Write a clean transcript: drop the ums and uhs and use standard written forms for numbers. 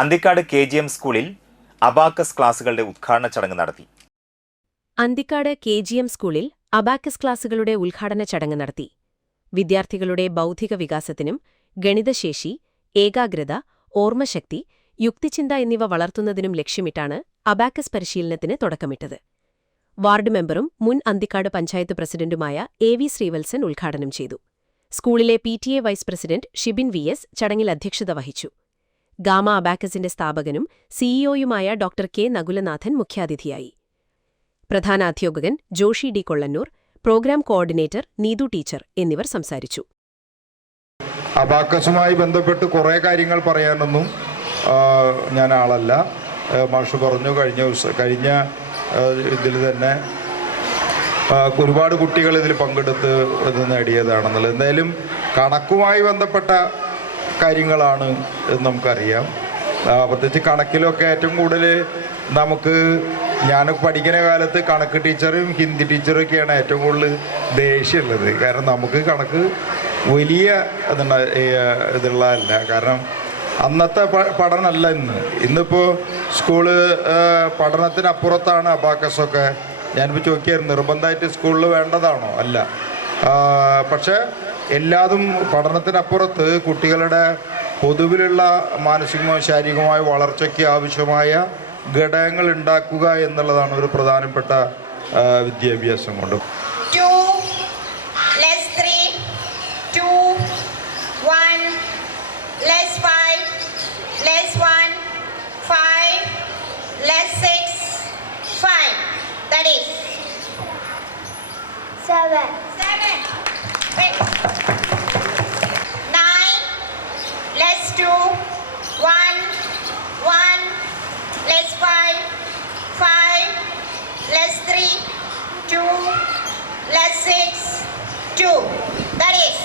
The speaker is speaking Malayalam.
അന്തിക്കാട് KGM സ്കൂളിൽ അബാക്കസ് ക്ലാസുകളുടെ ഉദ്ഘാടന ചടങ്ങ് നടത്തി. അന്തിക്കാട് KGM സ്കൂളിൽ അബാക്കസ് ക്ലാസുകളുടെ ഉദ്ഘാടന ചടങ്ങ് നടത്തി. വിദ്യാർത്ഥികളുടെ ബൗദ്ധിക വികാസത്തിനും ഗണിതശേഷി, ഏകാഗ്രത, ഓർമ്മശക്തി, യുക്തിചിന്ത എന്നിവ വളർത്തുന്നതിനും ലക്ഷ്യമിട്ടാണ് അബാക്കസ് പരിശീലനത്തിന് തുടക്കമിട്ടത്. വാർഡ് മെമ്പറും മുൻ അന്തിക്കാട് പഞ്ചായത്ത് പ്രസിഡന്റുമായ AV ശ്രീവത്സൻ ഉദ്ഘാടനം ചെയ്തു. സ്കൂളിലെ PTA vice president Shibin VS ചടങ്ങിൽ അധ്യക്ഷത വഹിച്ചു. ഗാമ അബാക്കസിന്റെ സ്ഥാപകനും CEOയുമായ ഡോക്ടർ K നകുലനാഥൻ മുഖ്യാതിഥിയായി. പ്രധാനാധ്യാപകൻ Joshi D Kollannur, programme coordinator Neethu teacher എന്നിവർ സംസാരിച്ചു. അബാക്കസുമായി ബന്ധപ്പെട്ട് കുറേ കാര്യങ്ങൾ പറയാനൊന്നും ഞാൻ ആളല്ല. മാഷ് പറഞ്ഞു കഴിഞ്ഞ ഇതിൽ തന്നെ ഒരുപാട് കുട്ടികൾ ഇതിൽ പങ്കെടുത്ത് ഇത് നേടിയതാണെന്നുള്ളത്. എന്തായാലും കണക്കുമായി ബന്ധപ്പെട്ട കാര്യങ്ങളാണ് നമുക്കറിയാം. പ്രത്യേകിച്ച് കണക്കിലൊക്കെ ഏറ്റവും കൂടുതൽ ഞാൻ പഠിക്കുന്ന കാലത്ത് കണക്ക് ടീച്ചറും ഹിന്ദി ടീച്ചറൊക്കെയാണ് ഏറ്റവും കൂടുതൽ ദേഷ്യമുള്ളത്. കാരണം നമുക്ക് കണക്ക് വലിയ ഇതുള്ളതല്ല. കാരണം അന്നത്തെ പഠനമല്ല ഇന്നിപ്പോൾ സ്കൂള് പഠനത്തിനപ്പുറത്താണ് അബാക്കസൊക്കെ. ഞാനിപ്പോൾ ചോദിക്കായിരുന്നു, നിർബന്ധമായിട്ട് സ്കൂളിൽ വേണ്ടതാണോ? അല്ല. പക്ഷേ എല്ലാതും പഠനത്തിനപ്പുറത്ത് കുട്ടികളുടെ പൊതുവിലുള്ള മാനസികവും ശാരീരികമായ വളർച്ചയ്ക്ക് ആവശ്യമായ ഘടകങ്ങൾ ഉണ്ടാക്കുക എന്നുള്ളതാണ് ഒരു പ്രധാനപ്പെട്ട വിദ്യാഭ്യാസം കൊണ്ട്. 2 less 3 2 1 less 5 less 1 5 less 6 5. That is 7. Wait. 9 less 2 1 1 less 5 5 less 3 2 less 6 2. That is